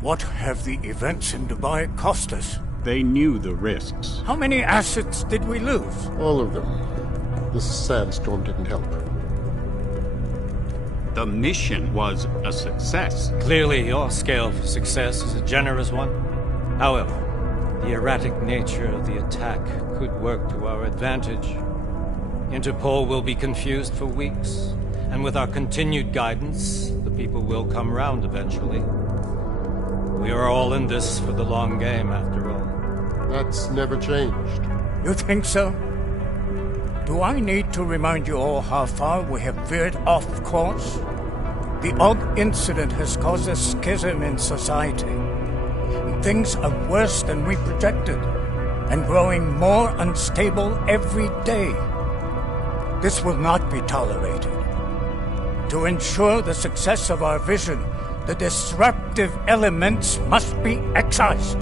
What have the events in Dubai cost us? They knew the risks. How many assets did we lose? All of them. This sandstorm didn't help. The mission was a success. Clearly, your scale for success is a generous one. However, the erratic nature of the attack could work to our advantage. Interpol will be confused for weeks, and with our continued guidance, the people will come round eventually. We are all in this for the long game, after all. That's never changed. You think so? Do I need to remind you all how far we have veered off course? The odd incident has caused a schism in society. And things are worse than we projected, and growing more unstable every day. This will not be tolerated. To ensure the success of our vision, the disruptive elements must be excised.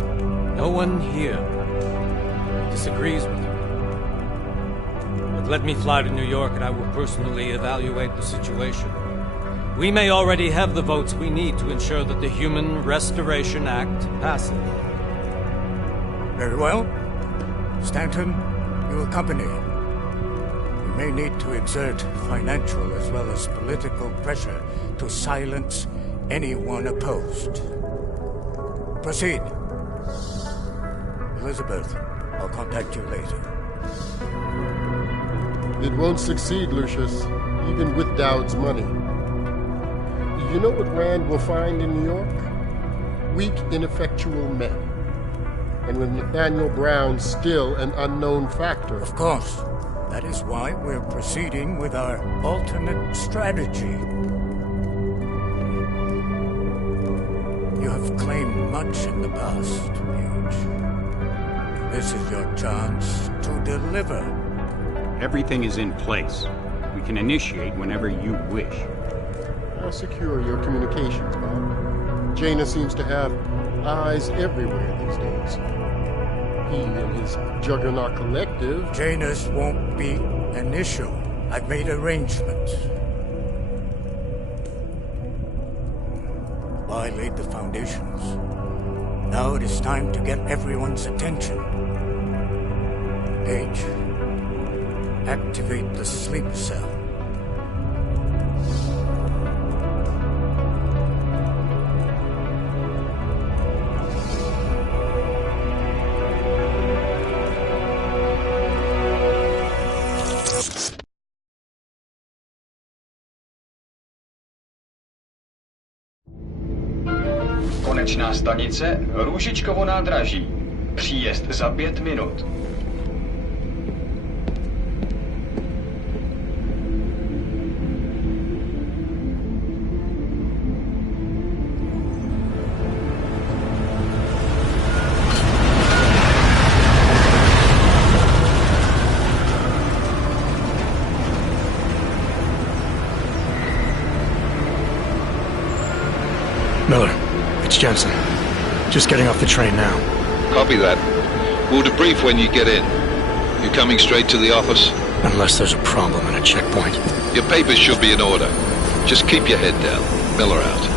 No one here disagrees with you. But let me fly to New York and I will personally evaluate the situation. We may already have the votes we need to ensure that the Human Restoration Act passes. Very well. Stanton, you accompany. We may need to exert financial as well as political pressure to silence anyone opposed. Proceed. Elizabeth, I'll contact you later. It won't succeed, Lucius, even with Dowd's money. You know what Rand will find in New York? Weak, ineffectual men. And with Nathaniel Brown still an unknown factor. Of course. That is why we're proceeding with our alternate strategy. You have claimed much in the past, Paige. This is your chance to deliver. Everything is in place. We can initiate whenever you wish. How secure your communications, Bob? Jaina seems to have eyes everywhere these days. He and his Juggernaut Collective... Janus won't be an issue. I've made arrangements. I laid the foundations. Now it is time to get everyone's attention. Paige, activate the sleep cell. Konečná stanice Růžičkovo nádraží. Příjezd za 5 minut. Miller, it's Jensen. Just getting off the train now. Copy that. We'll debrief when you get in. You coming straight to the office? Unless there's a problem at a checkpoint. Your papers should be in order. Just keep your head down. Miller out.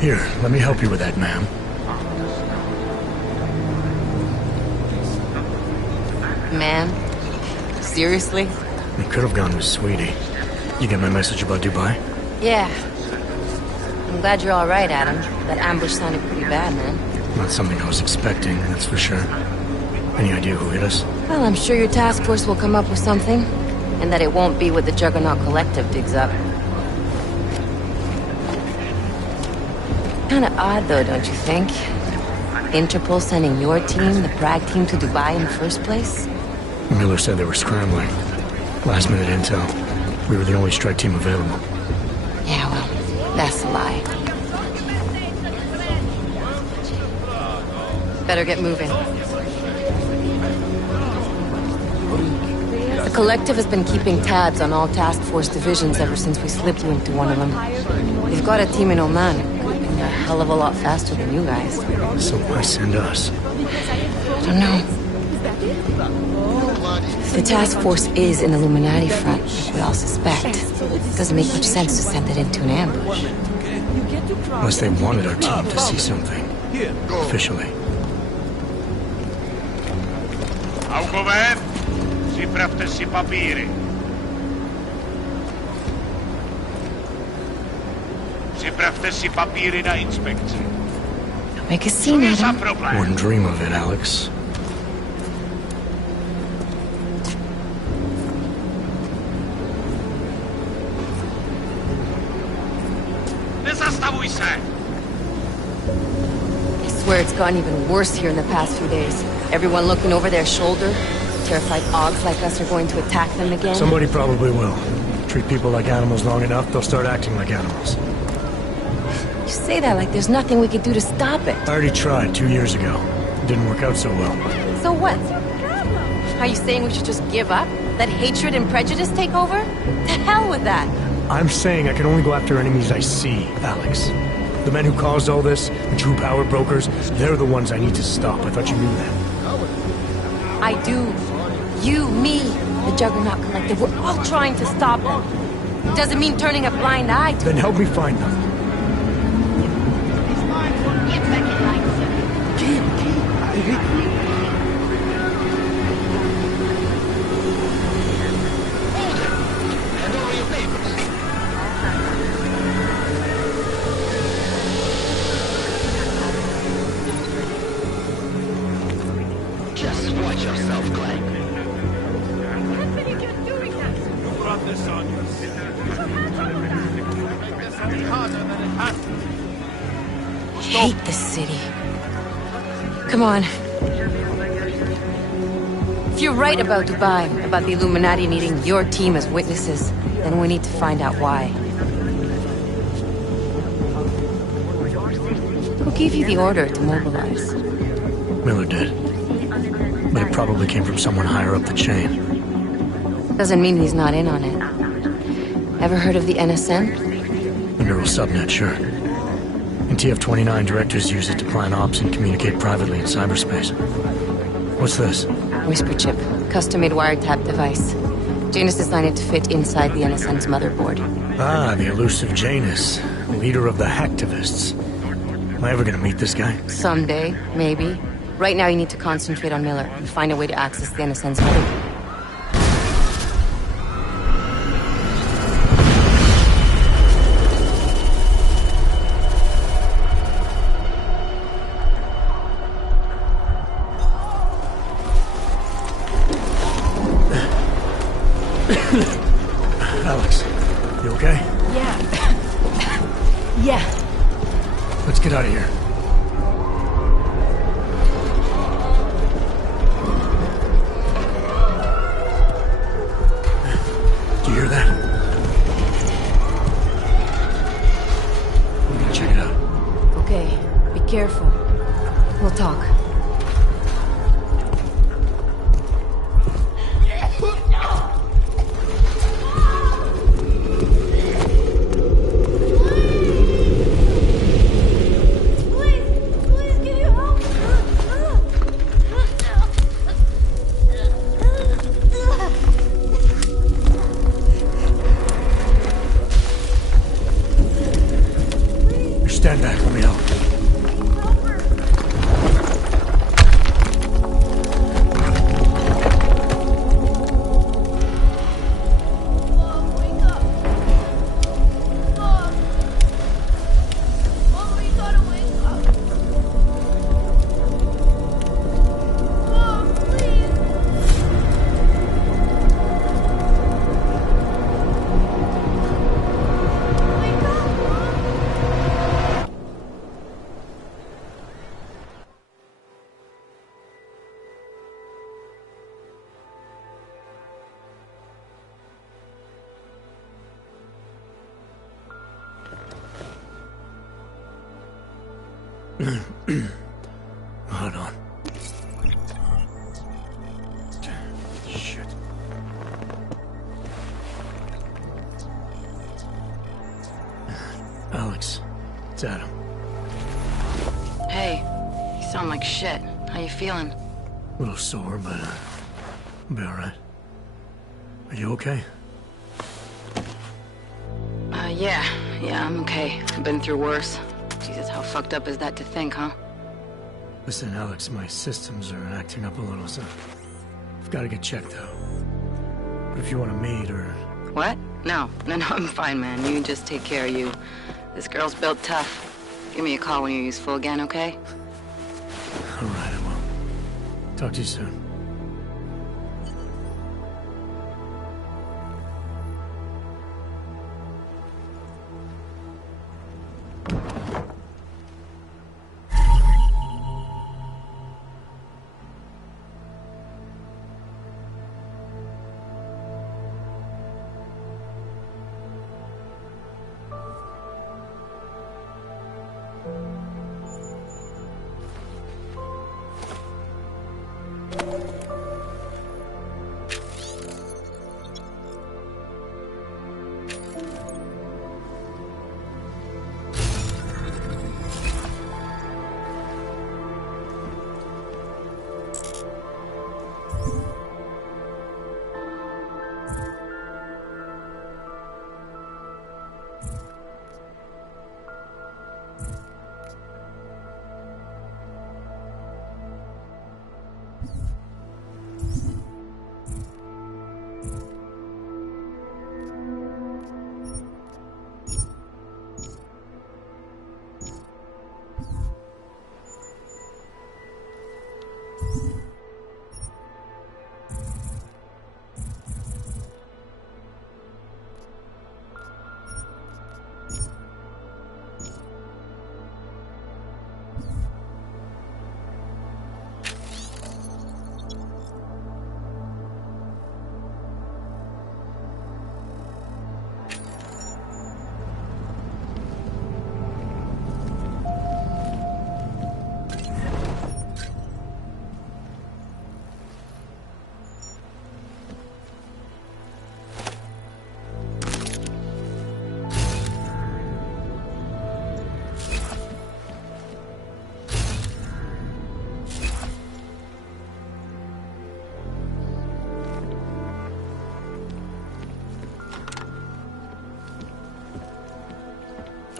Here, let me help you with that, ma'am. Ma'am? Seriously? We could have gone with Sweetie. You get my message about Dubai? Yeah. I'm glad you're all right, Adam. That ambush sounded pretty bad, man. Not something I was expecting, that's for sure. Any idea who hit us? Well, I'm sure your task force will come up with something. And that it won't be what the Juggernaut Collective digs up. Kinda odd, though, don't you think? Interpol sending your team, the Prague team, to Dubai in the first place? Miller said they were scrambling. Last-minute intel. We were the only strike team available. Yeah, well, that's a lie. Better get moving. The Collective has been keeping tabs on all task force divisions ever since we slipped you into one of them. They've got a team in Oman, moving a hell of a lot faster than you guys. So why send us? I don't know. If the task force is an Illuminati front, like we all suspect, it doesn't make much sense to send it into an ambush. Unless they wanted our team to see something. Officially. ANGEBOTE, připravte si papíry. Připravte si papíry na inspekci. Don't make a scene, Adam. Wouldn't dream of it, Alex. Nezastavuj se! I swear it's gotten even worse here in the past few days. Everyone looking over their shoulder. Terrified Augs like us are going to attack them again. Somebody probably will. Treat people like animals long enough, they'll start acting like animals. You say that like there's nothing we could do to stop it. I already tried 2 years ago. It didn't work out so well. So what? Are you saying we should just give up? Let hatred and prejudice take over? To hell with that! I'm saying I can only go after enemies I see, Alex. The men who caused all this, the true power brokers, they're the ones I need to stop. I thought you knew that. I do. You, me, the Juggernaut Collective, we're all trying to stop them. It doesn't mean turning a blind eye to Then help me find them. Just watch yourself, Glenn. I hate this city. Come on. If you're right about Dubai, about the Illuminati needing your team as witnesses, then we need to find out why. Who gave you the order to mobilize? Miller did. But it probably came from someone higher up the chain. Doesn't mean he's not in on it. Ever heard of the NSN? The neural subnet, sure. In TF-29, directors use it to plan ops and communicate privately in cyberspace. What's this? Whisper chip. Custom-made wiretap device. Janus designed it to fit inside the NSN's motherboard. Ah, the elusive Janus. Leader of the hacktivists. Am I ever gonna meet this guy? Someday, maybe. Right now you need to concentrate on Miller and find a way to access the NSN's motherboard. Alex, you okay? Yeah. Yeah. Let's get out of here. Do you hear that? We're gonna check it out. Okay, be careful. We'll talk. Stand back, let me help. Hold on. It's Adam. Hey, you sound like shit. How you feeling? A little sore, but I'll be alright. Are you okay? Yeah, I'm okay. I've been through worse. Jesus, how fucked up is that to think, huh? Listen, Alex, my systems are acting up a little, so I've got to get checked out. But if you want to meet or... What? No, I'm fine, man. You just take care of you. This girl's built tough. Give me a call when you're useful again, okay? All right, I will. Talk to you soon.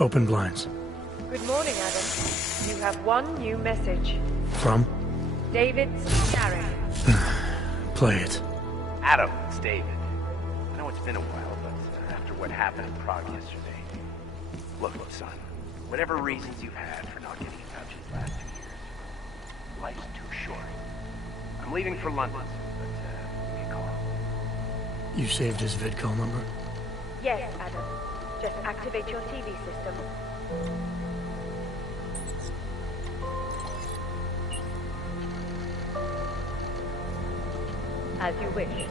Open blinds. Good morning, Adam. You have one new message. From? David Starry. Play it. Adam, it's David. I know it's been a while, but after what happened in Prague yesterday... Look, son. Whatever reasons you've had for not getting in touch these last 2 years, life's too short. I'm leaving for London, but give me a call. You saved his vidcall number? Yes, Adam. Just activate your TV system. As you wish.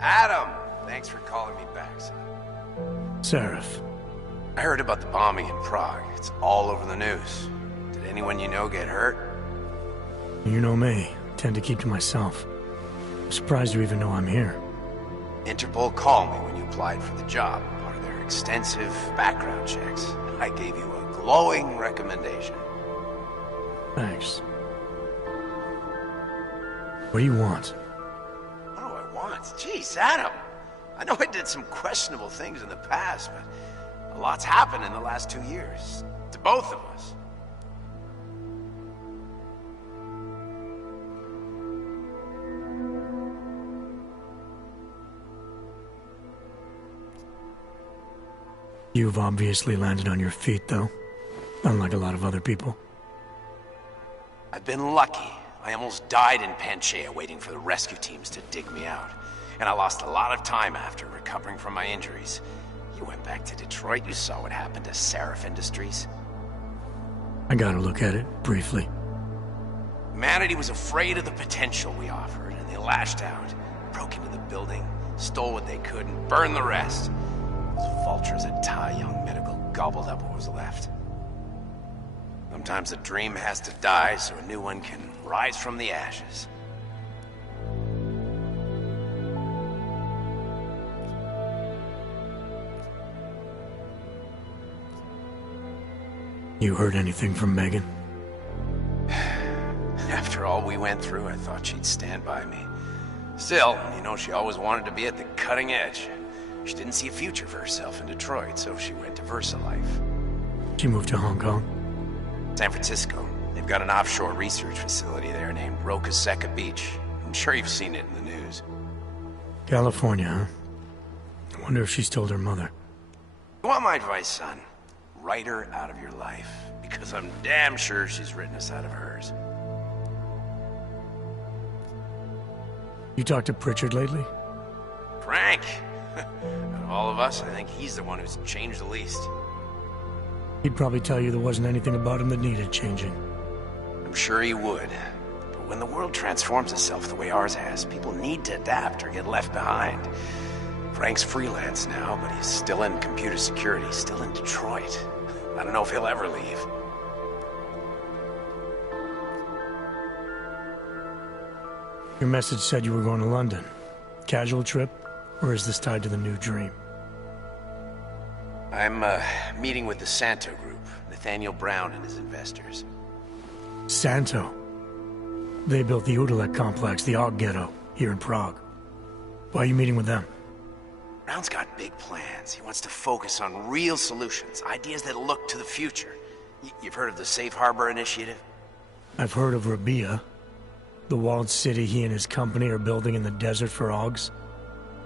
Adam! Thanks for calling me back, son. Seraph. I heard about the bombing in Prague. It's all over the news. Did anyone you know get hurt? You know me. Tend to keep to myself. I'm surprised you even know I'm here. Interpol called me when you applied for the job, part of their extensive background checks. I gave you a glowing recommendation. Thanks. What do you want? What do I want? Jeez, Adam. I know I did some questionable things in the past, but a lot's happened in the last 2 years. To both of us. You've obviously landed on your feet, though. Unlike a lot of other people. I've been lucky. I almost died in Panchaea waiting for the rescue teams to dig me out. And I lost a lot of time after recovering from my injuries. You went back to Detroit, you saw what happened to Seraph Industries. I got a look at it, briefly. Humanity was afraid of the potential we offered, and they lashed out. Broke into the building, stole what they could, and burned the rest. Those vultures at Tai Young Medical gobbled up what was left. Sometimes a dream has to die so a new one can rise from the ashes. You heard anything from Megan? After all we went through, I thought she'd stand by me. Still, you know, she always wanted to be at the cutting edge. She didn't see a future for herself in Detroit, so she went to VersaLife. She moved to Hong Kong? San Francisco. They've got an offshore research facility there named Roca Seca Beach. I'm sure you've seen it in the news. California, huh? I wonder if she's told her mother. You want my advice, son? Write her out of your life, because I'm damn sure she's written us out of hers. You talked to Pritchard lately? Frank! Out of all of us, I think he's the one who's changed the least. He'd probably tell you there wasn't anything about him that needed changing. I'm sure he would. But when the world transforms itself the way ours has, people need to adapt or get left behind. Frank's freelance now, but he's still in computer security, still in Detroit. I don't know if he'll ever leave. Your message said you were going to London. Casual trip? Or is this tied to the new dream? I'm meeting with the Santo Group, Nathaniel Brown and his investors. Santo? They built the Udalek complex, the Og Ghetto, here in Prague. Why are you meeting with them? Brown's got big plans. He wants to focus on real solutions, ideas that look to the future. You've heard of the Safe Harbor Initiative? I've heard of Rabia, the walled city he and his company are building in the desert for Ogs.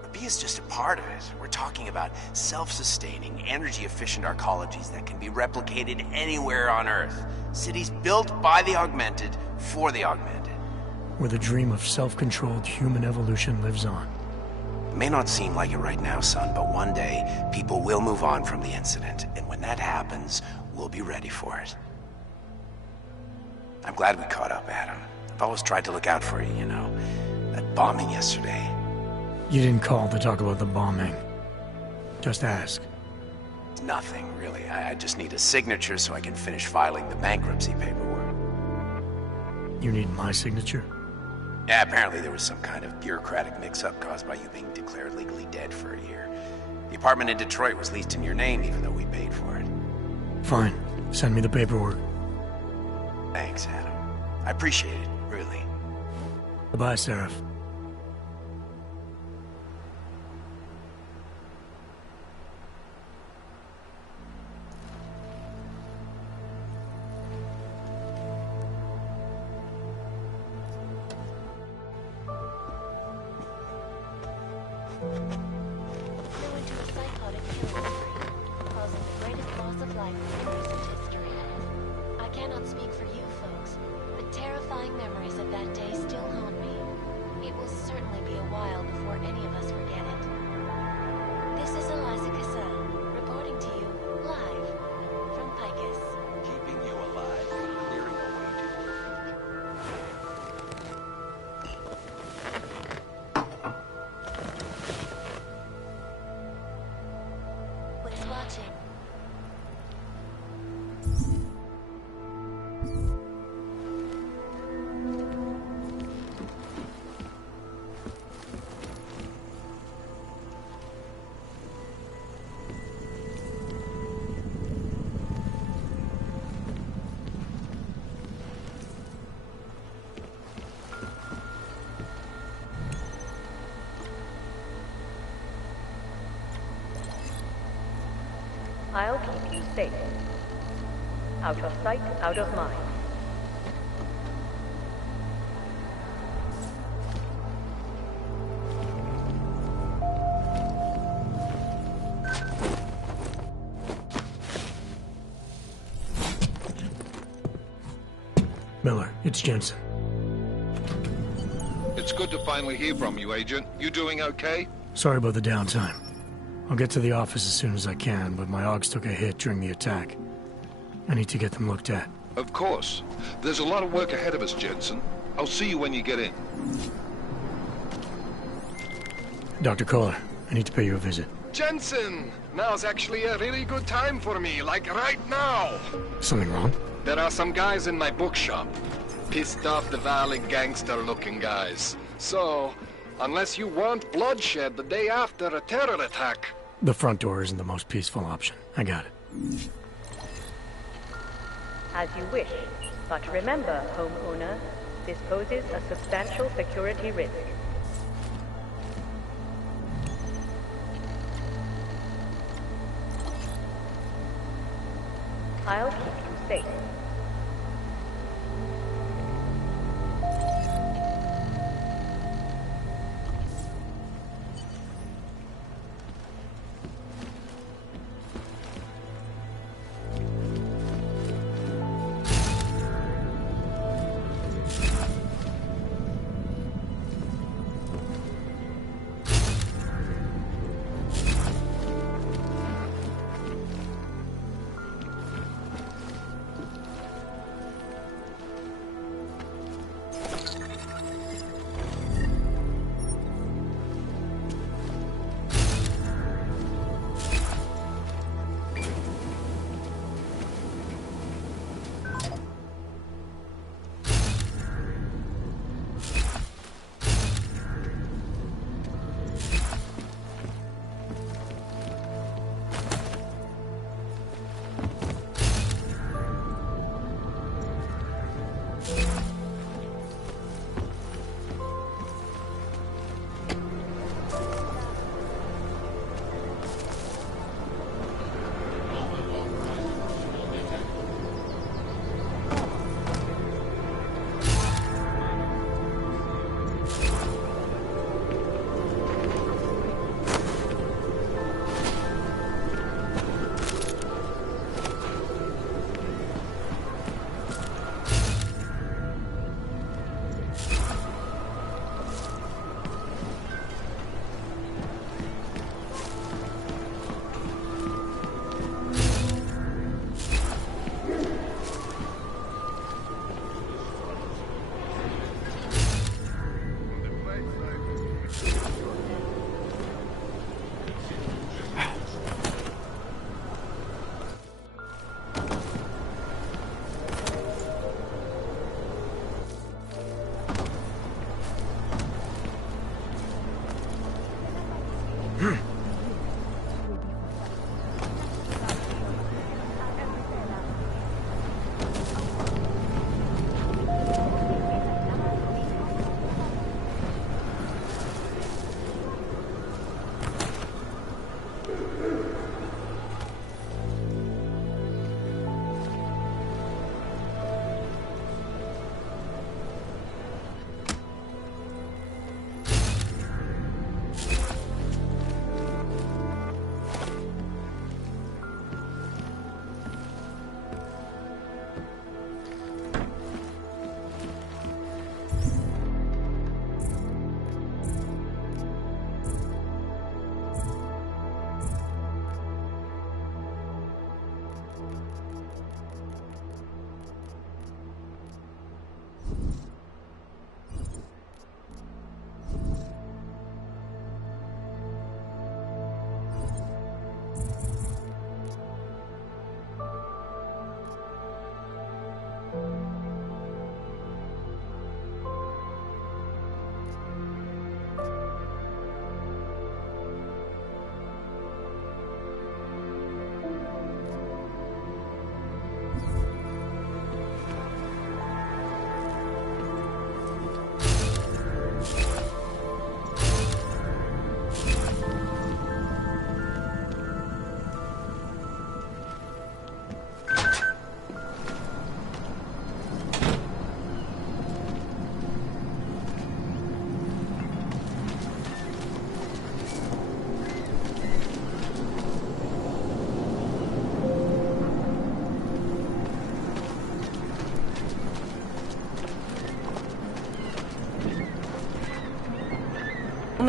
Rabia's just a part of it. We're talking about self-sustaining, energy-efficient arcologies that can be replicated anywhere on Earth. Cities built by the augmented, for the augmented. Where the dream of self-controlled human evolution lives on. It may not seem like it right now, son, but one day, people will move on from the incident, and when that happens, we'll be ready for it. I'm glad we caught up, Adam. I've always tried to look out for you, you know. That bombing yesterday. You didn't call to talk about the bombing. Just ask. It's nothing, really. I just need a signature so I can finish filing the bankruptcy paperwork. You need my signature? Yeah, apparently there was some kind of bureaucratic mix-up caused by you being declared legally dead apartment in Detroit was leased in your name, even though we paid for it. Fine. Send me the paperwork. Thanks, Adam. I appreciate it, really. Goodbye, Seraph. I'll keep you safe. Out of sight, out of mind. Miller, it's Jensen. It's good to finally hear from you, Agent. You doing okay? Sorry about the downtime. I'll get to the office as soon as I can, but my AUGs took a hit during the attack. I need to get them looked at. Of course. There's a lot of work ahead of us, Jensen. I'll see you when you get in. Dr. Kohler, I need to pay you a visit. Jensen! Now's actually a really good time for me, like right now! Something wrong? There are some guys in my bookshop. Pissed off the Valley gangster-looking guys. So, unless you want bloodshed the day after a terror attack... The front door isn't the most peaceful option. I got it. As you wish. But remember, homeowner, this poses a substantial security risk. I'll keep you safe.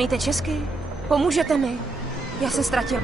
Umíte česky? Pomůžete mi? Já se ztratil.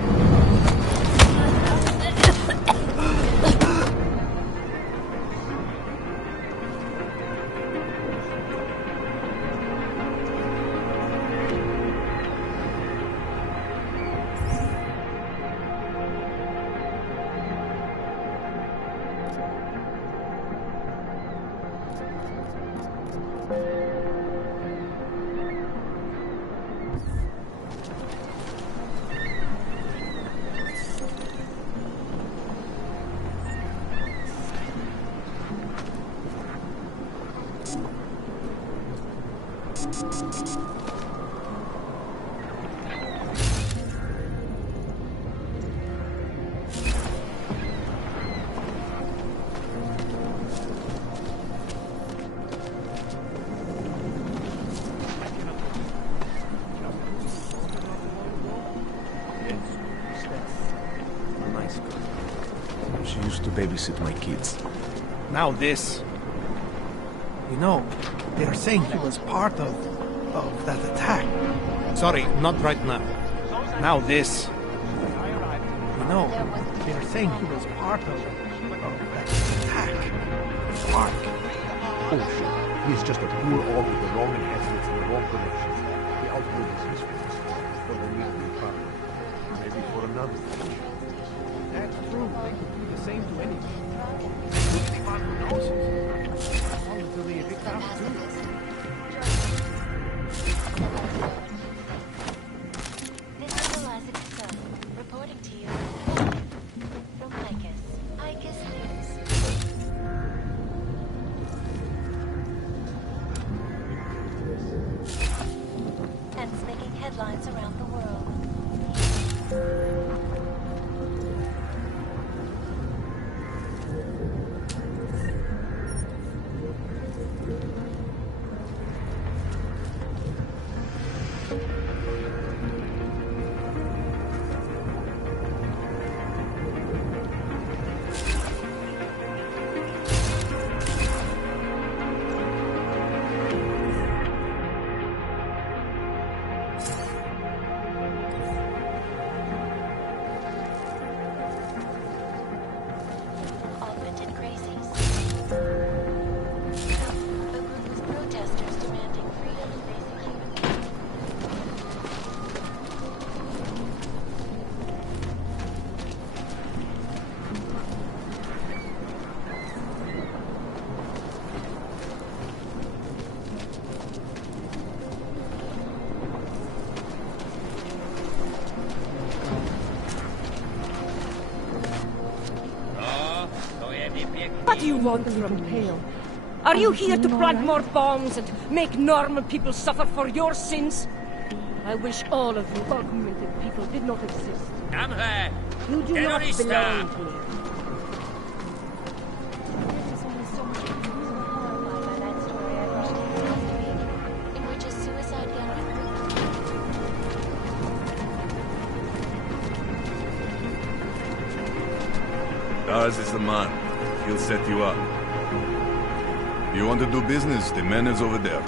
She used to babysit my kids. Now this. You know, they're saying he was part of that attack. Sorry, not right now. Now this. You know, they're saying he was part of that attack. Mark. Bullshit. He's just a poor orc with the wrong enhancements and the wrong connections. The output is his fault. For the nuclear power. Maybe for another thing. That's true. They could do the same to anyone. Anyone who knows it. Until they evict us too. This is Eliza's son, reporting to you. From Icus News. And it's making headlines around the world. What do you want from Pale? Are you here to plant more bombs and make normal people suffer for your sins? I wish all of you augmented people did not exist. Come here! You do not belong here. Ours is the man. He'll set you up. You want to do business? The man is over there.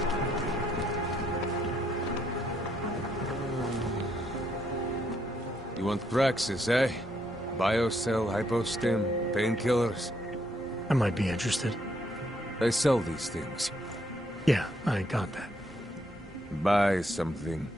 You want praxis, eh? Biocell, hypostim, painkillers. I might be interested. They sell these things. Yeah, I got that. Buy something.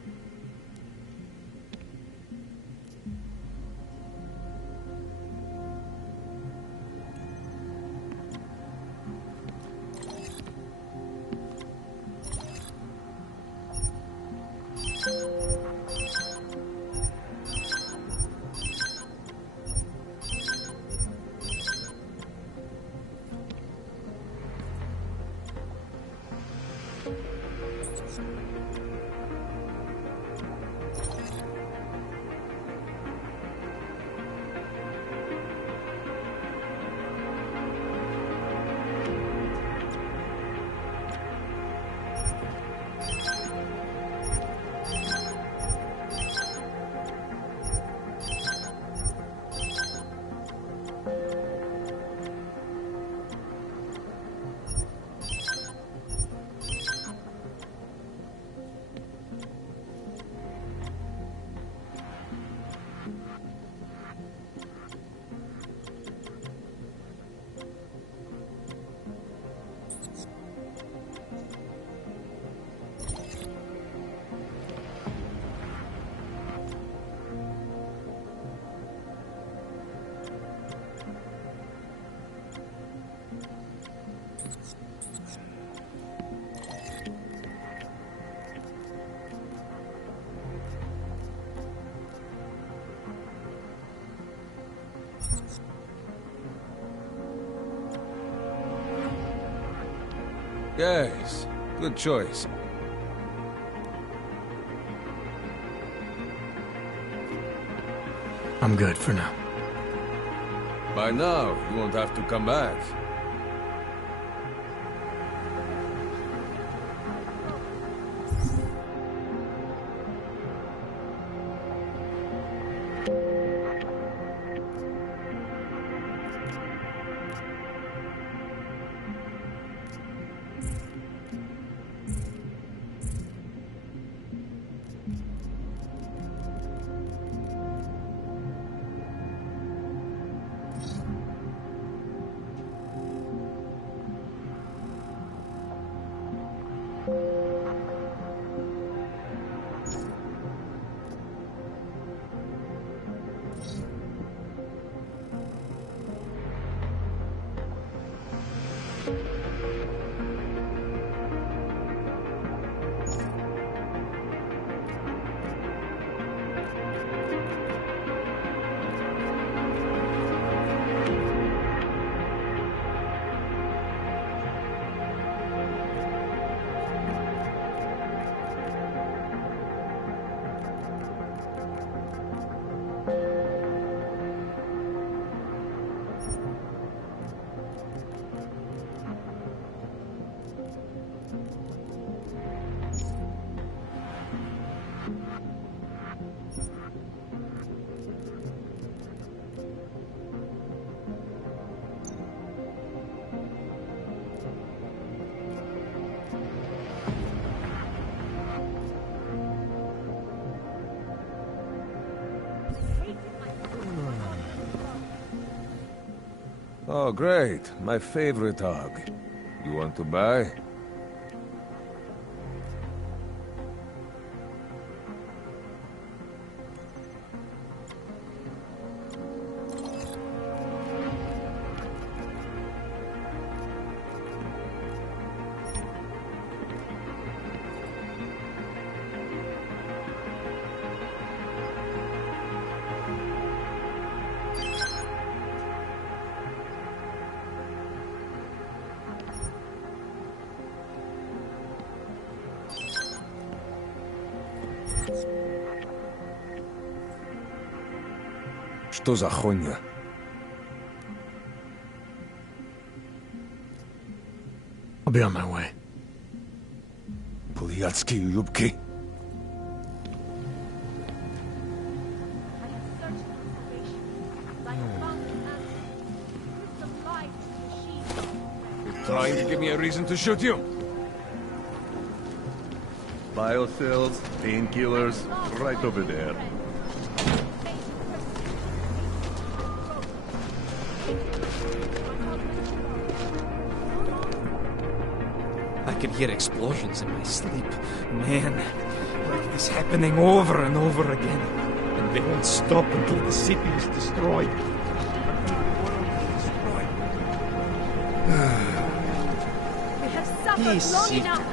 Yes, good choice. I'm good for now. By now, you won't have to come back. Oh, great. My favorite hog. You want to buy? Что за хуйня? I'll be on my way. Блядские юбки. Trying to give me a reason to shoot you? Biocells, painkillers, right over there. I could hear explosions in my sleep. Man, like this happening over and over again. And they won't stop until the city is destroyed. We have suffered long enough.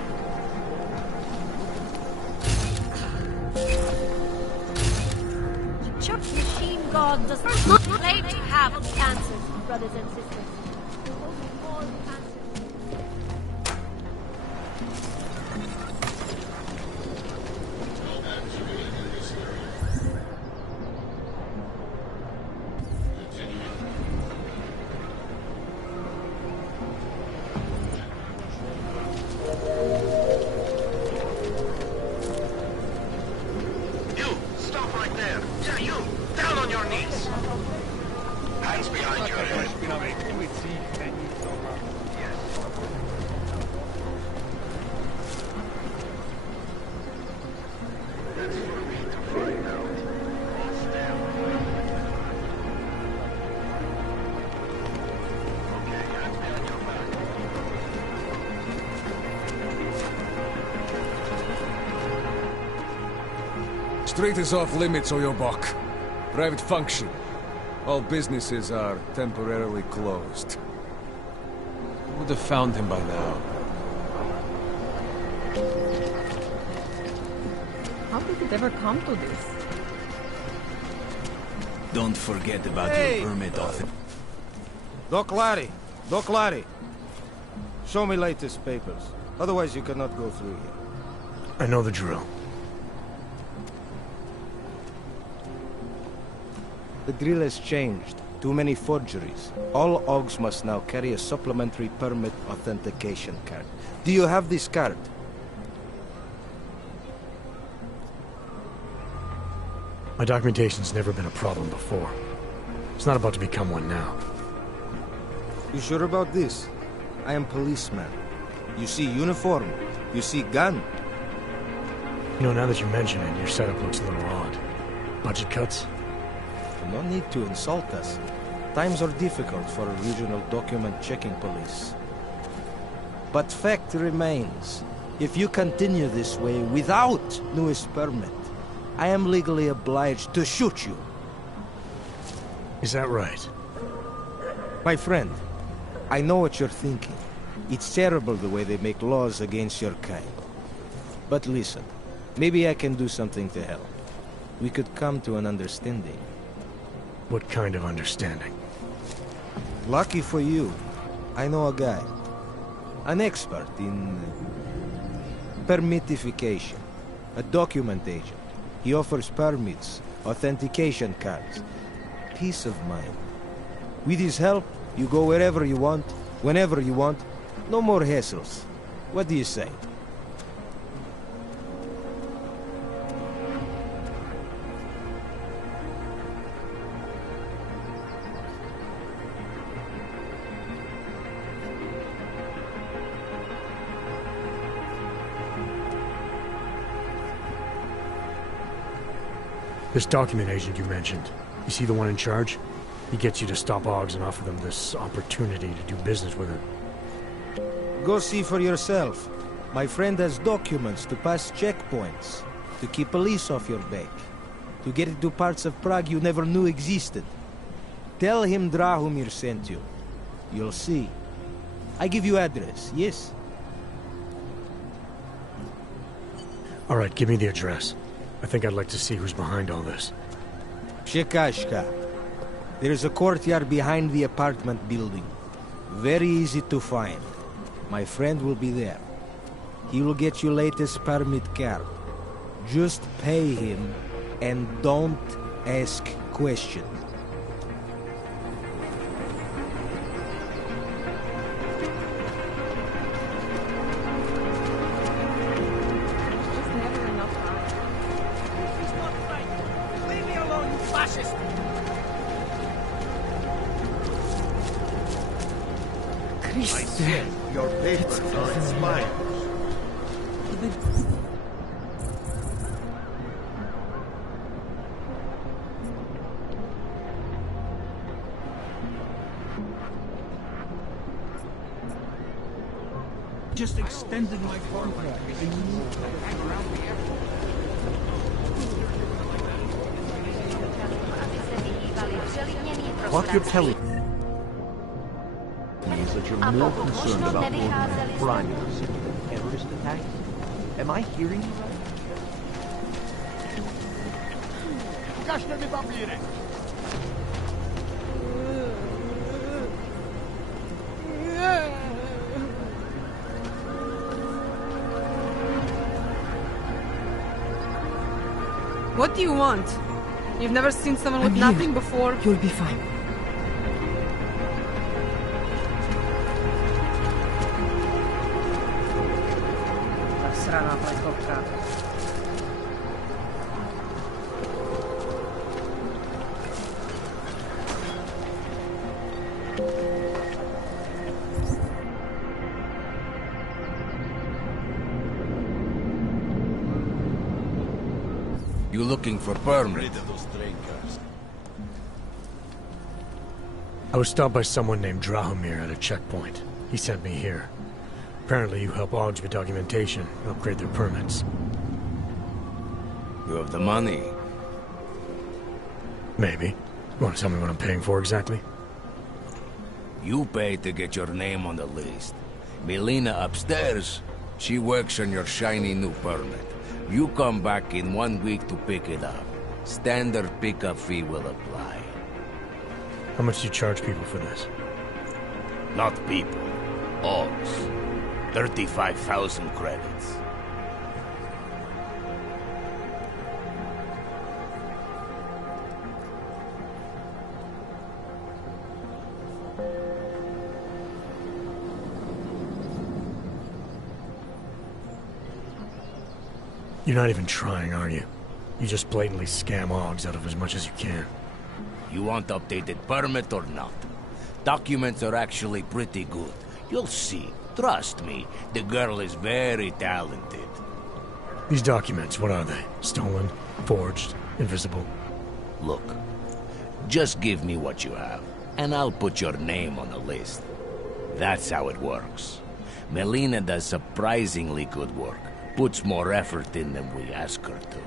The church machine god does not claim to have the answers, brothers and sisters. Only more answers. Street is off limits, Oyobok. Private function. All businesses are temporarily closed. Would have found him by now. How did it ever come to this? Don't forget about your permit office. Doc Larry! Doc Larry! Show me latest papers. Otherwise you cannot go through here. I know the drill. The drill has changed. Too many forgeries. All OGs must now carry a supplementary permit authentication card. Do you have this card? My documentation's never been a problem before. It's not about to become one now. You sure about this? I am policeman. You see uniform. You see gun. You know, now that you mention it, your setup looks a little odd. Budget cuts? No need to insult us. Times are difficult for a regional document-checking police. But fact remains, if you continue this way without newest permit, I am legally obliged to shoot you. Is that right? My friend, I know what you're thinking. It's terrible the way they make laws against your kind. But listen, maybe I can do something to help. We could come to an understanding. What kind of understanding? Lucky for you, I know a guy. An expert in permitification. A document agent. He offers permits, authentication cards. Peace of mind. With his help, you go wherever you want, whenever you want. No more hassles. What do you say? This document agent you mentioned, you see the one in charge? He gets you to stop OGs and offer them this opportunity to do business with it. Go see for yourself. My friend has documents to pass checkpoints, to keep police off your back, to get into parts of Prague you never knew existed. Tell him Drahomir sent you. You'll see. I give you address, yes? All right, give me the address. I think I'd like to see who's behind all this. Shekashka. There is a courtyard behind the apartment building. Very easy to find. My friend will be there. He will get you latest permit card. Just pay him and don't ask questions. I said your papers are expired. Just extended my contract. What you're telling me is that you're more concerned about ordinary crimes than terrorist attacks? Am I hearing you right? Pokażcie mi papiery! What do you want? You've never seen someone with nothing before? You'll be fine. Srana plechowka. You looking for permit? I was stopped by someone named Drahomir at a checkpoint. He sent me here. Apparently you help OGs with documentation and upgrade their permits. You have the money? Maybe. You want to tell me what I'm paying for exactly? You pay to get your name on the list. Melina upstairs, she works on your shiny new permit. You come back in 1 week to pick it up. Standard pickup fee will apply. How much do you charge people for this? Not people. Odds. 35,000 credits. You're not even trying, are you? You just blatantly scam Augs out of as much as you can. You want updated permit or not? Documents are actually pretty good. You'll see. Trust me, the girl is very talented. These documents, what are they? Stolen? Forged? Invisible? Look, just give me what you have, and I'll put your name on the list. That's how it works. Melina does surprisingly good work. Puts more effort in than we ask her to.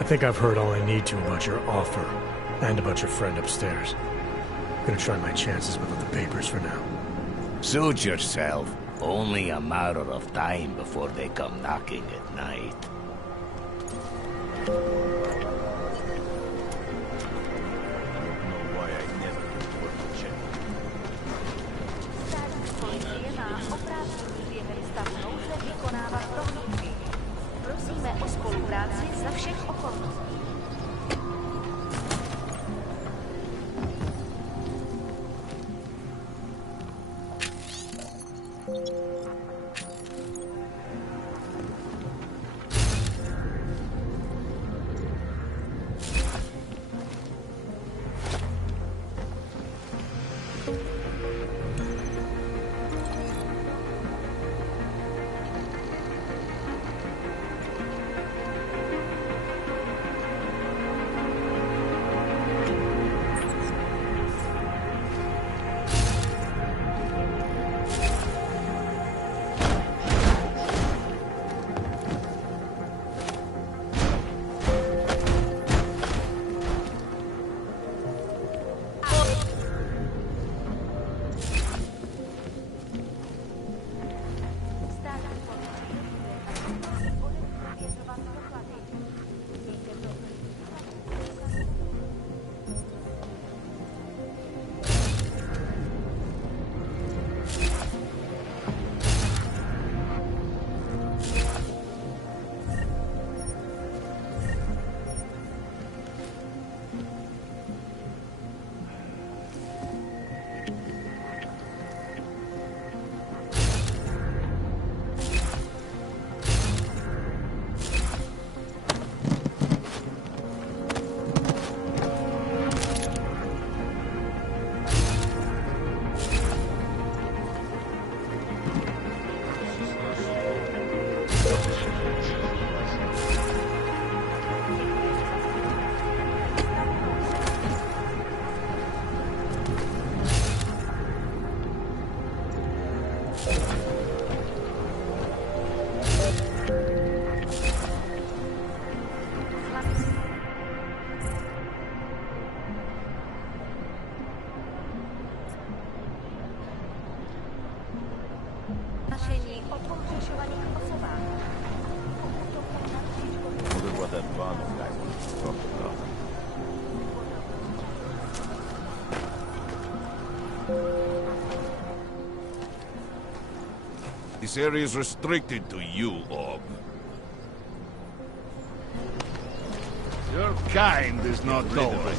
I think I've heard all I need to about your offer, and about your friend upstairs. I'm gonna try my chances without the papers for now. Suit yourself. Only a matter of time before they come knocking at night. This area is restricted to you, Orb. Your kind is not going.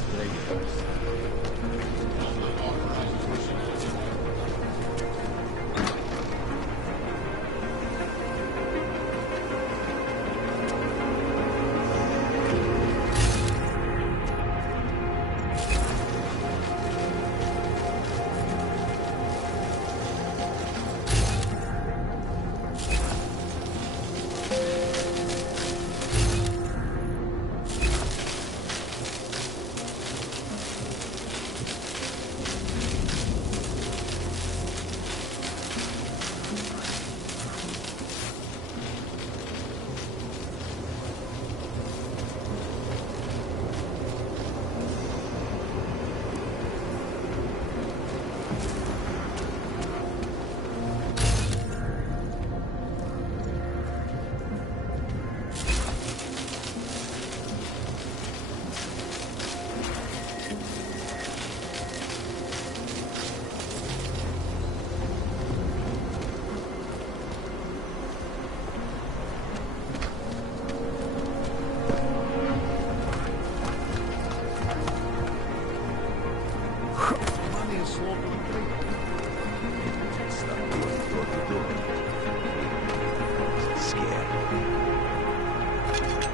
Scared.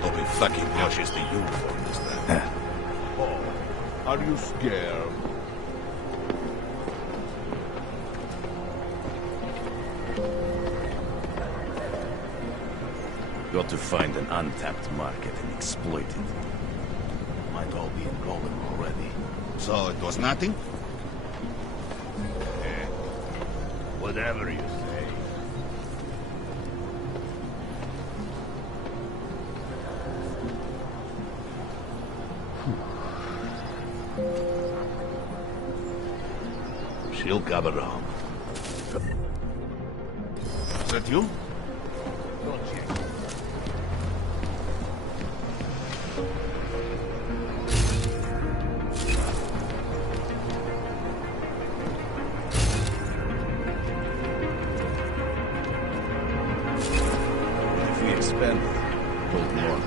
Hope he fucking pushes the uniform this time. Oh, are you scared? Got to find an untapped market and exploit it. Might all be in golden already. So it was nothing? Whatever you say. She'll come around. Is that you? Don't check. If we expand it, build more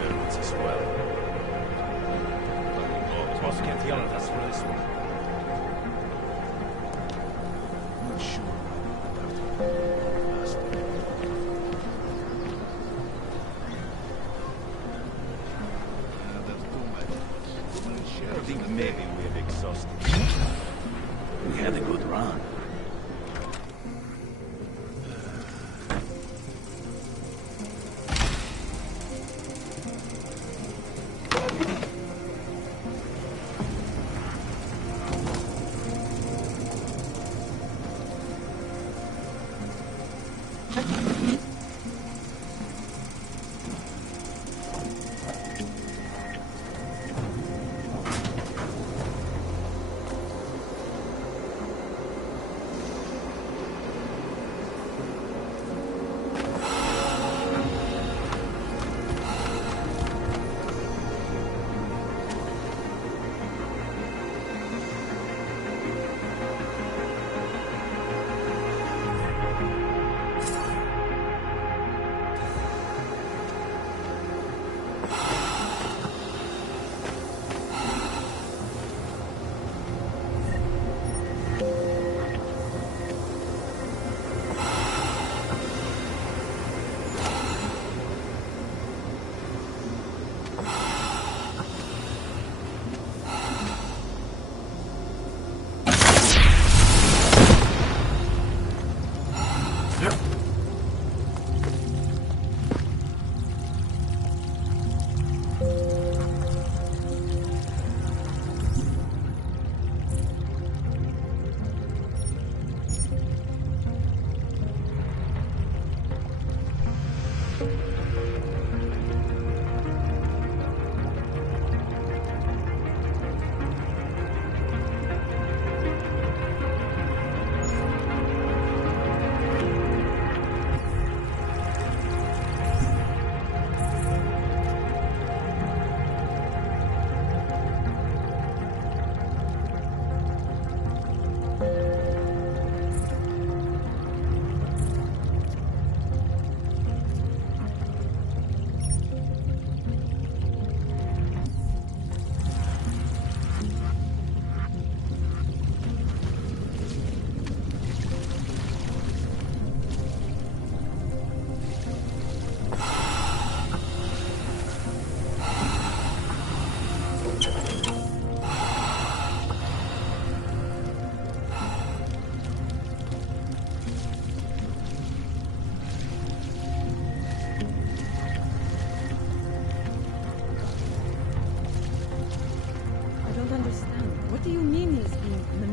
buildings as well. Boss can't yell at us for this one. Not sure. I think maybe we've exhausted. We had a good run.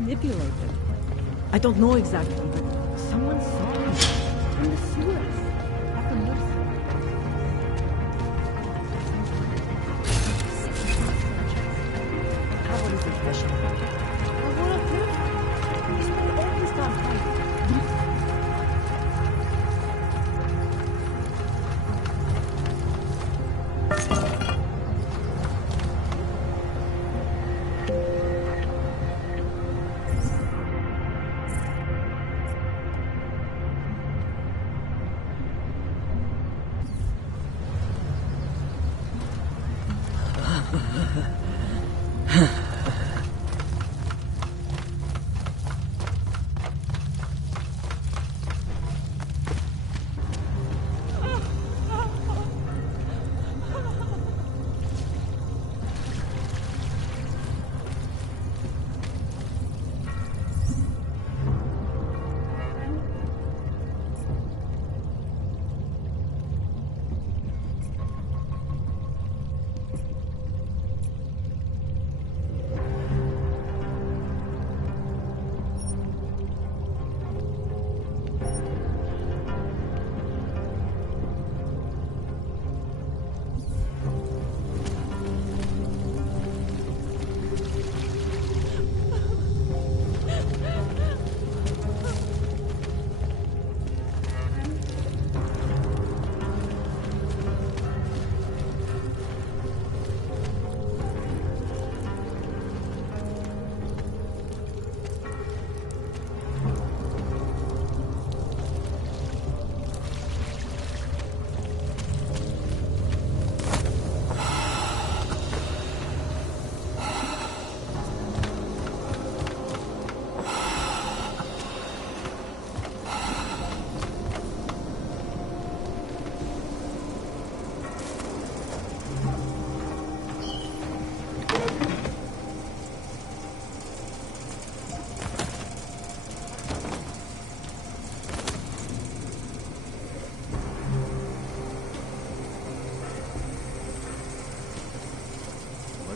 manipulated. I don't know exactly, but someone saw him in the sewers at the nursery. How is it mission? I want to prove it. He's been all this time fighting.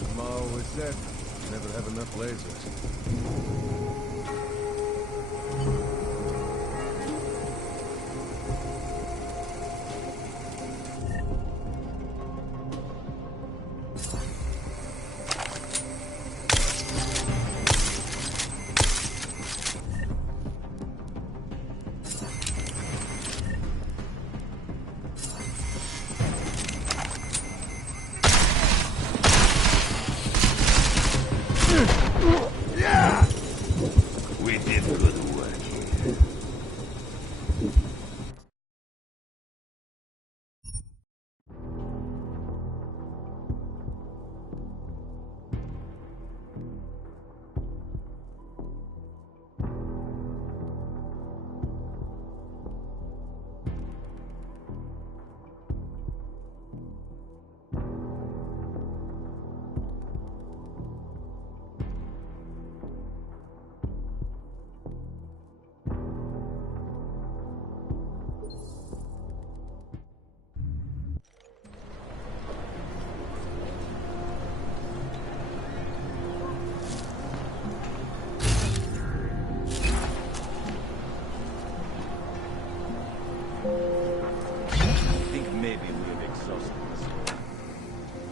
As Ma always said, never have enough lasers. We did good work here.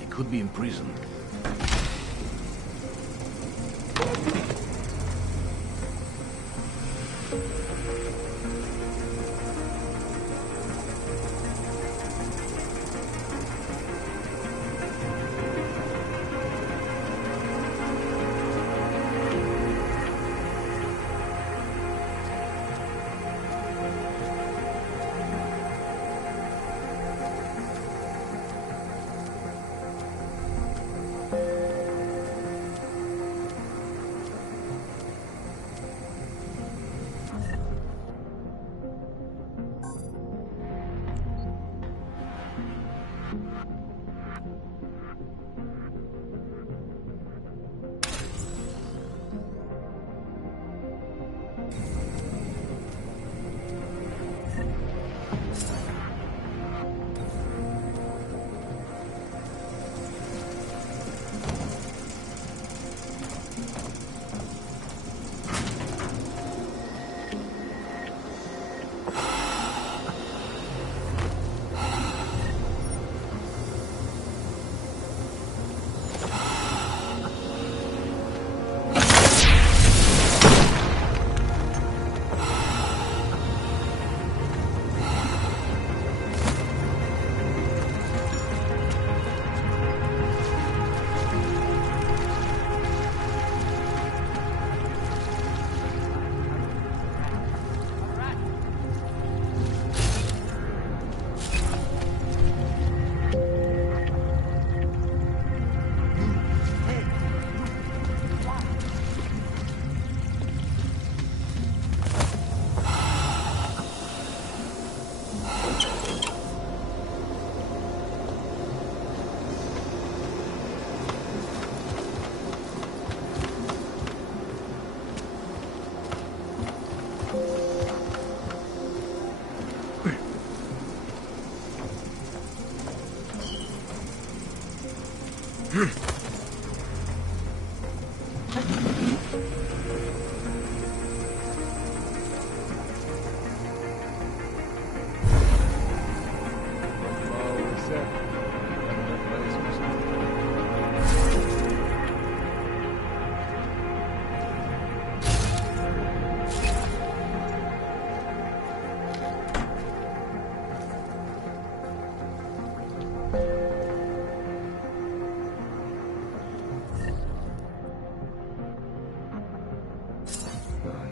Could be in prison.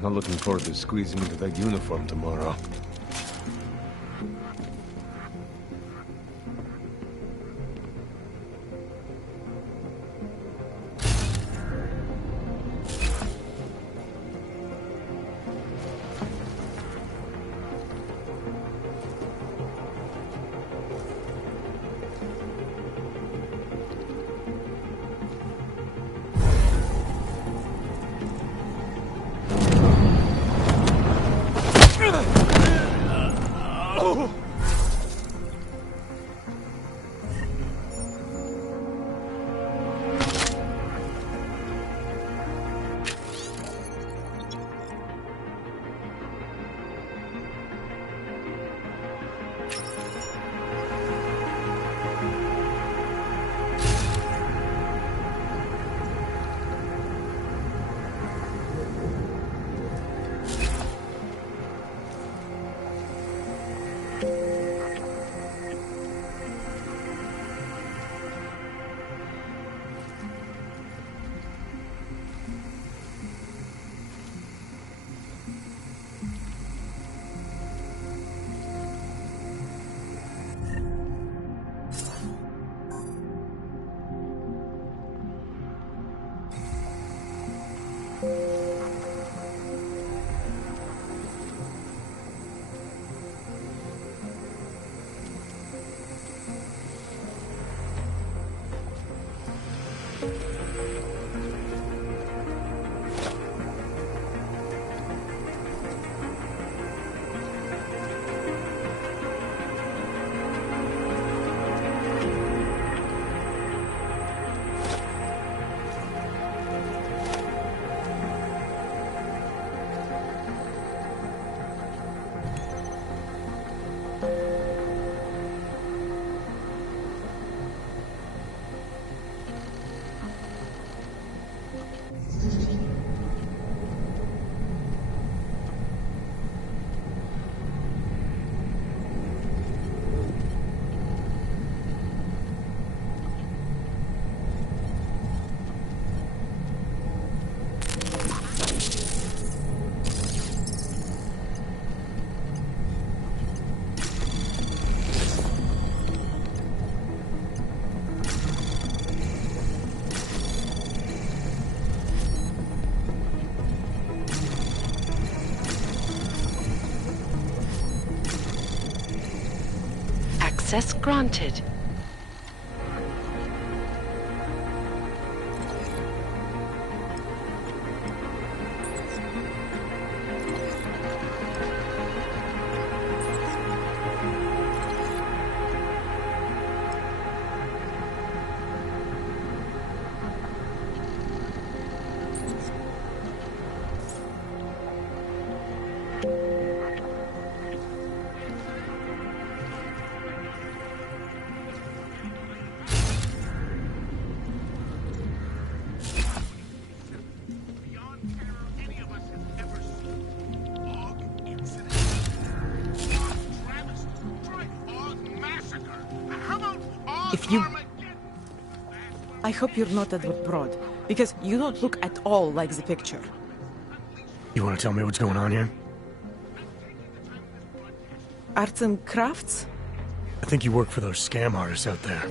Not looking forward to squeezing into that uniform tomorrow. Access granted. I hope you're not Edward Broad, because you don't look at all like the picture. You want to tell me what's going on here? Arts and crafts? I think you work for those scam artists out there.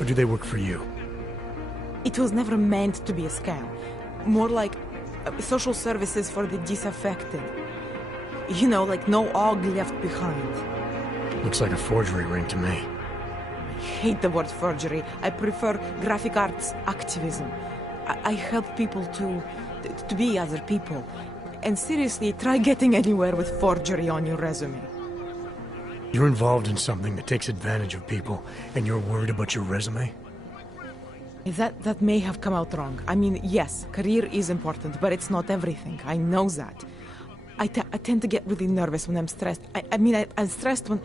Or do they work for you? It was never meant to be a scam. More like social services for the disaffected. You know, like no OG left behind. Looks like a forgery ring to me. I hate the word forgery. I prefer graphic arts activism. I help people to be other people. And seriously, try getting anywhere with forgery on your resume. You're involved in something that takes advantage of people, and you're worried about your resume? That may have come out wrong. I mean, yes, career is important, but it's not everything. I know that. I tend to get really nervous when I'm stressed. I'm stressed when...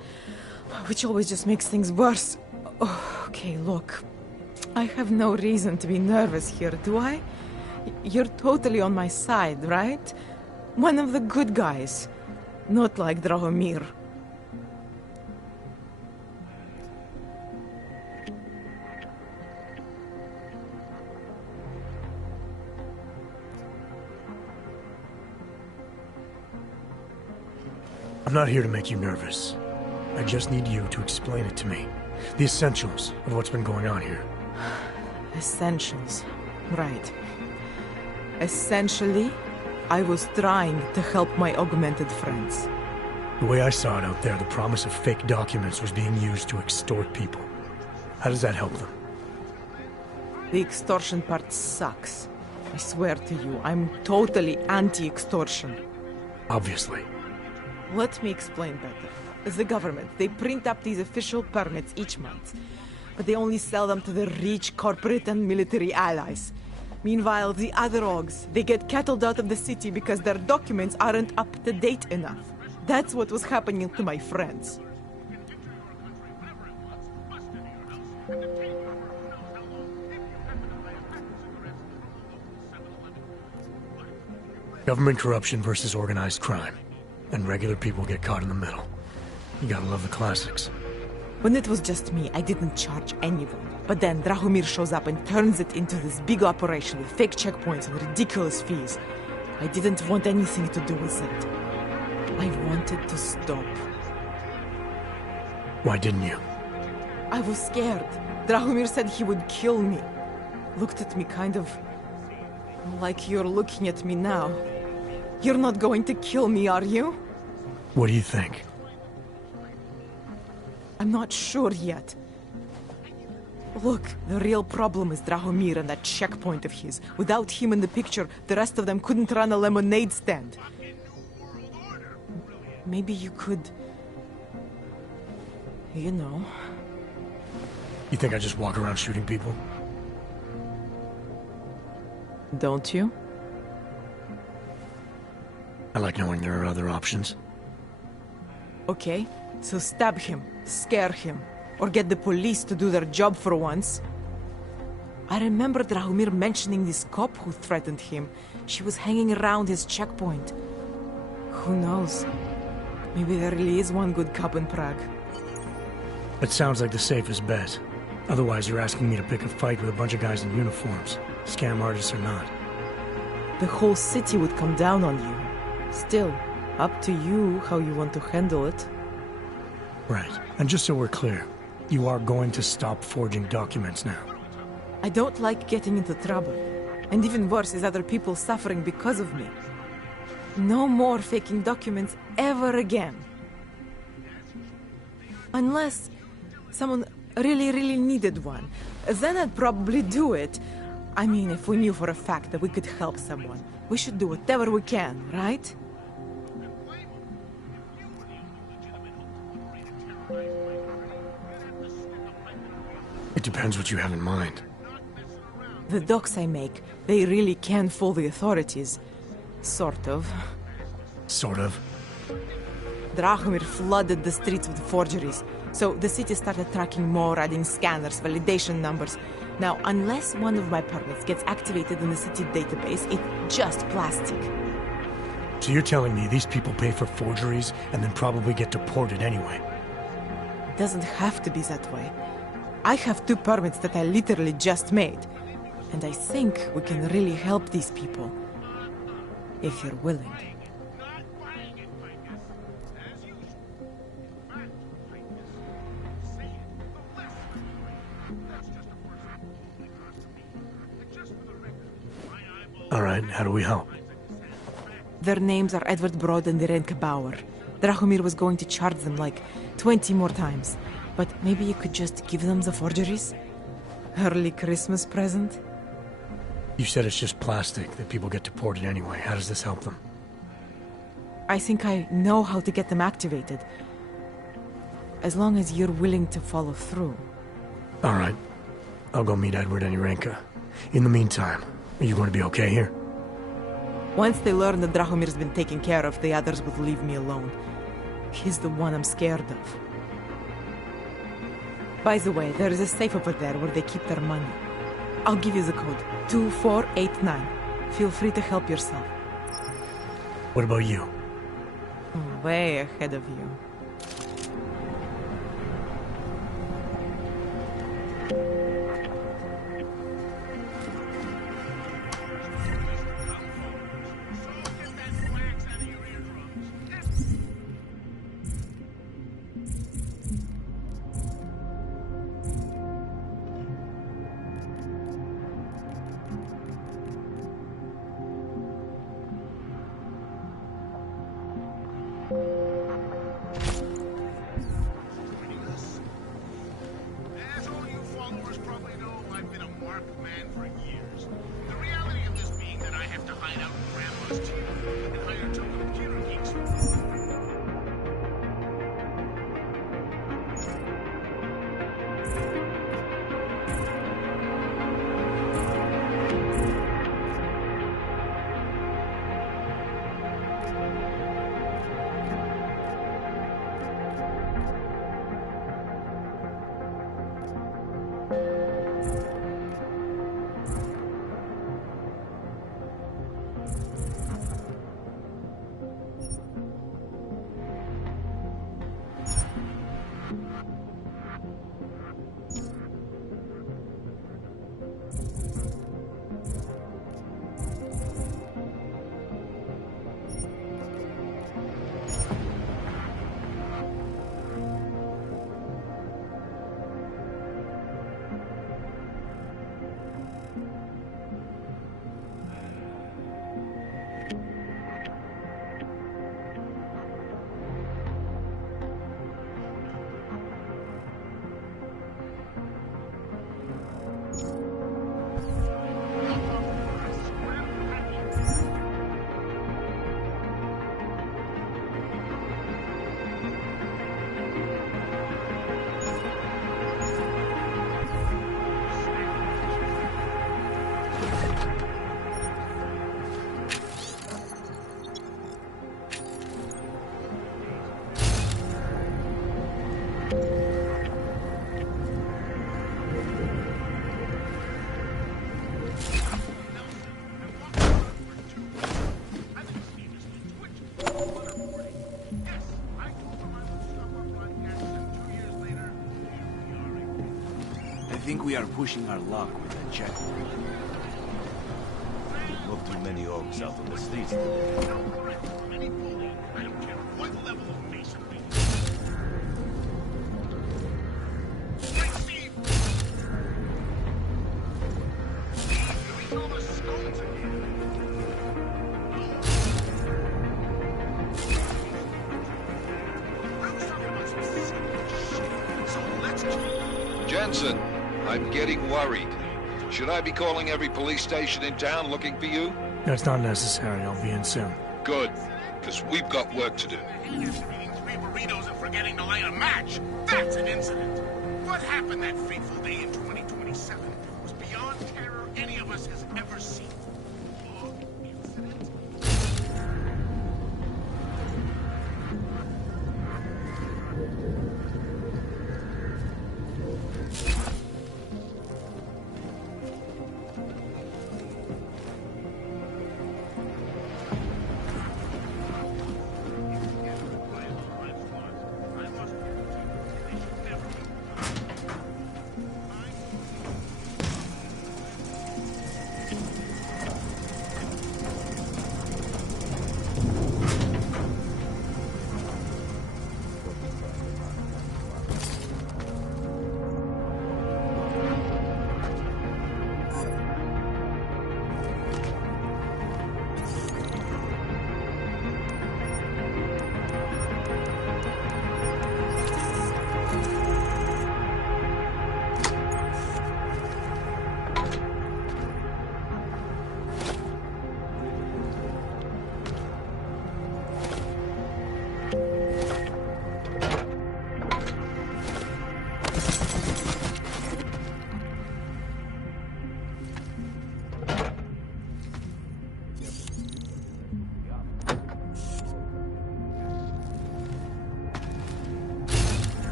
which always just makes things worse. Oh, okay, look. I have no reason to be nervous here, do I? You're totally on my side, right? One of the good guys. Not like Drahomir. I'm not here to make you nervous. I just need you to explain it to me. The essentials of what's been going on here. Essentials. Right. Essentially, I was trying to help my augmented friends. The way I saw it out there, the promise of fake documents was being used to extort people. How does that help them? The extortion part sucks. I swear to you, I'm totally anti-extortion. Obviously. Let me explain better. The government, they print up these official permits each month, but they only sell them to the rich corporate and military allies. Meanwhile, the other OGs, they get cattled out of the city because their documents aren't up to date enough. That's what was happening to my friends. Government corruption versus organized crime. And regular people get caught in the middle. You gotta love the classics. When it was just me, I didn't charge anyone. But then Drahomir shows up and turns it into this big operation with fake checkpoints and ridiculous fees. I didn't want anything to do with it. I wanted to stop. Why didn't you? I was scared. Drahomir said he would kill me. Looked at me kind of... like you're looking at me now. You're not going to kill me, are you? What do you think? I'm not sure yet. Look, the real problem is Drahomir and that checkpoint of his. Without him in the picture, the rest of them couldn't run a lemonade stand. Maybe you could... you know... You think I just walk around shooting people? Don't you? I like knowing there are other options. Okay, so stab him, scare him, or get the police to do their job for once. I remember Drahomir mentioning this cop who threatened him. She was hanging around his checkpoint. Who knows? Maybe there really is one good cop in Prague. That sounds like the safest bet. Otherwise, you're asking me to pick a fight with a bunch of guys in uniforms, scam artists or not. The whole city would come down on you. Still, up to you how you want to handle it. Right. And just so we're clear, you are going to stop forging documents now. I don't like getting into trouble. And even worse is other people suffering because of me. No more faking documents ever again. Unless someone really needed one, then I'd probably do it. I mean, if we knew for a fact that we could help someone, we should do whatever we can, right? It depends what you have in mind. The docs I make, they really can fool the authorities. Sort of. Sort of? Drahomir flooded the streets with forgeries, so the city started tracking more, adding scanners, validation numbers. Now, unless one of my permits gets activated in the city database, it's just plastic. So you're telling me these people pay for forgeries and then probably get deported anyway? It doesn't have to be that way. I have 2 permits that I literally just made. And I think we can really help these people. If you're willing. Alright, how do we help? Their names are Edward Broad and Irenka Bauer. Drahomir was going to charge them like 20 more times. But maybe you could just give them the forgeries? Early Christmas present? You said it's just plastic, that people get deported anyway. How does this help them? I think I know how to get them activated. As long as you're willing to follow through. Alright. I'll go meet Edward and Irenka. In the meantime, are you going to be okay here? Once they learn that Drahomir's been taken care of, the others will leave me alone. He's the one I'm scared of. By the way, there is a safe over there where they keep their money. I'll give you the code. 2489. Feel free to help yourself. What about you? Way ahead of you. I think we are pushing our luck with that checkpoint. Not too many orcs out on the streets today. So let's keep Jensen, I'm getting worried. Should I be calling every police station in town looking for you? That's not necessary. I'll be in soon. Good, because we've got work to do. And after eating 3 burritos and forgetting to light a match, that's an incident. What happened that fateful day in 2027 was beyond terror any of us has ever seen.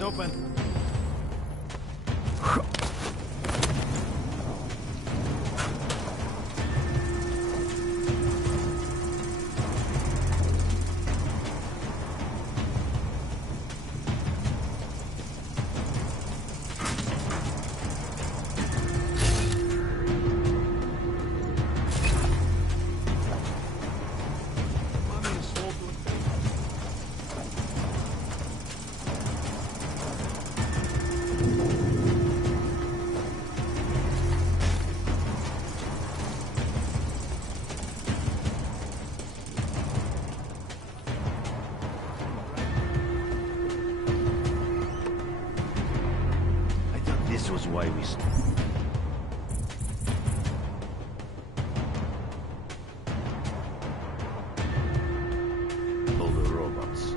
Open. Was why we all the robots.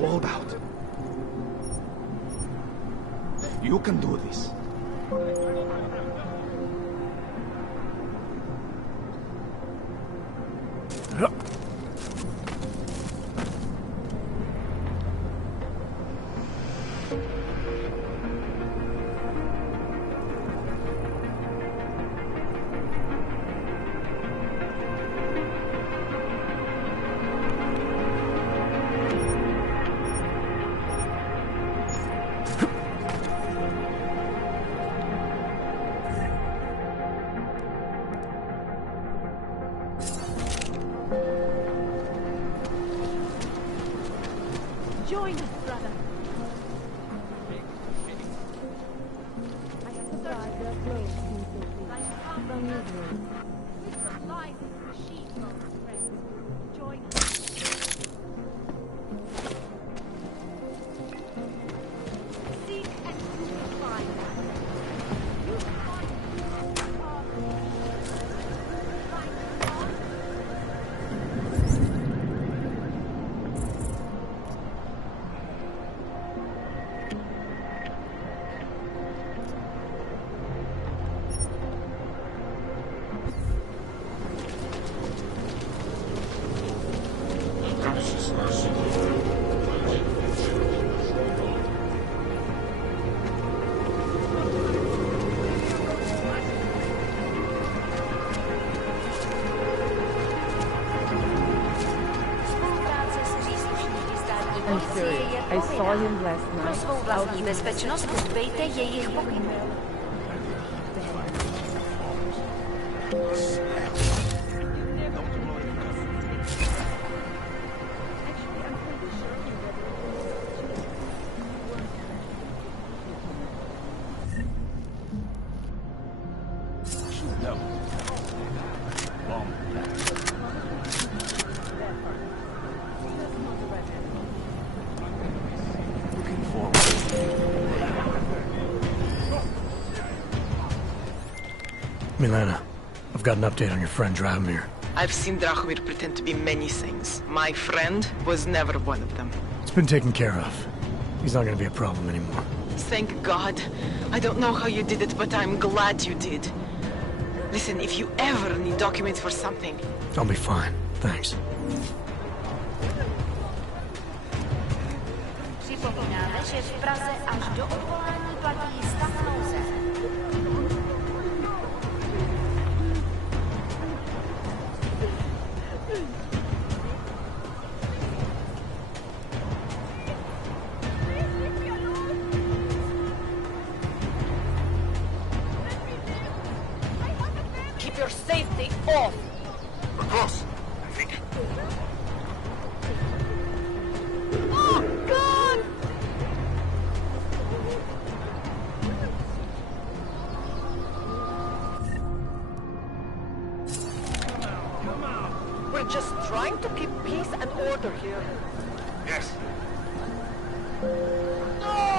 Hold out. You can do this. Join us, brother. I have survived their clothes from Israel. We supplies the machine, friends. Join us. Seek and you will find. You find. I saw him last night. Pro svou vlastní bezpečnost dbejte jejich pokynů. Milena, I've got an update on your friend Drahomir. I've seen Drahomir pretend to be many things. My friend was never one of them. It's been taken care of. He's not gonna be a problem anymore. Thank God. I don't know how you did it, but I'm glad you did. Listen, if you ever need documents for something... I'll be fine. Thanks. Připomínáme, že v Praze až do odvolání platí stav nouze. Keep your safety off. We're close, I think. Oh, God! We're just trying to keep peace and order here. Yes. No!